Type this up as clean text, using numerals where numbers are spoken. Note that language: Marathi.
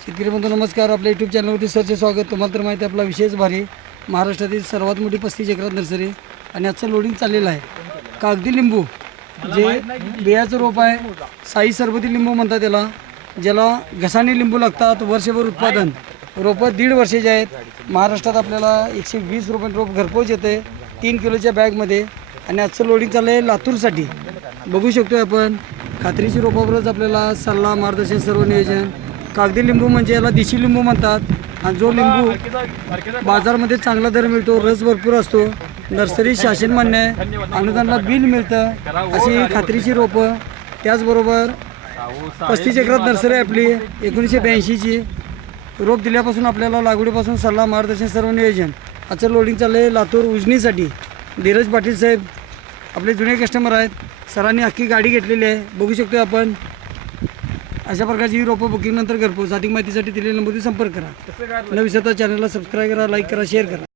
शेतकरी बंधू नमस्कार. आपल्या यूट्यूब चॅनलवरती सरचे स्वागत. तुम्हाला तर माहिती आहे आपला विषयच भारी. महाराष्ट्रातील सर्वात मोठी 35 एकरात नर्सरी आणि आजचं लोडिंग चाललेलं आहे. कागदी लिंबू जे बियाचं रोप आहे, साई सरबती लिंबू म्हणतात त्याला, ज्याला घसाने लिंबू लागतात. वर्षभर उत्पादन, रोपं 1.5 वर्षाचे आहेत. महाराष्ट्रात आपल्याला 120 रुपये रोप घरपोच येते 3 किलोच्या बॅगमध्ये. आणि आजचं लोडिंग चाललं आहे लातूरसाठी. बघू शकतो आपण खात्रीची रोपावरच आपल्याला सल्ला मार्गदर्शन सर्व नियोजन. कागदी लिंबू म्हणजे याला देशी लिंबू म्हणतात. आणि जो लिंबू बाजारामध्ये चांगला दर मिळतो, रस भरपूर असतो, नर्सरी शासन मान्य आहे, अनुदानाला बिल मिळतं, अशी खात्रीची रोपं. त्याचबरोबर 35 एकरात नर्सरी आहे आपली. 1982ची रोप दिल्यापासून आपल्याला लागवडीपासून सल्ला मार्गदर्शन सर्व नियोजन. आजचं लोडिंग चाललं आहे लातूर उजनीसाठी. धीरज पाटील साहेब आपले जुने कस्टमर आहेत. सरांनी अख्खी गाडी घेतलेली आहे. बघू शकतो आपण अशा प्रकारची ही रोपं बुकिंग नंतर घरपोच. अधिक माहितीसाठी दिलेल्या नंबरवर संपर्क करा. न विसरता चॅनलला सबस्क्राईब करा, लाईक करा, शेअर करा.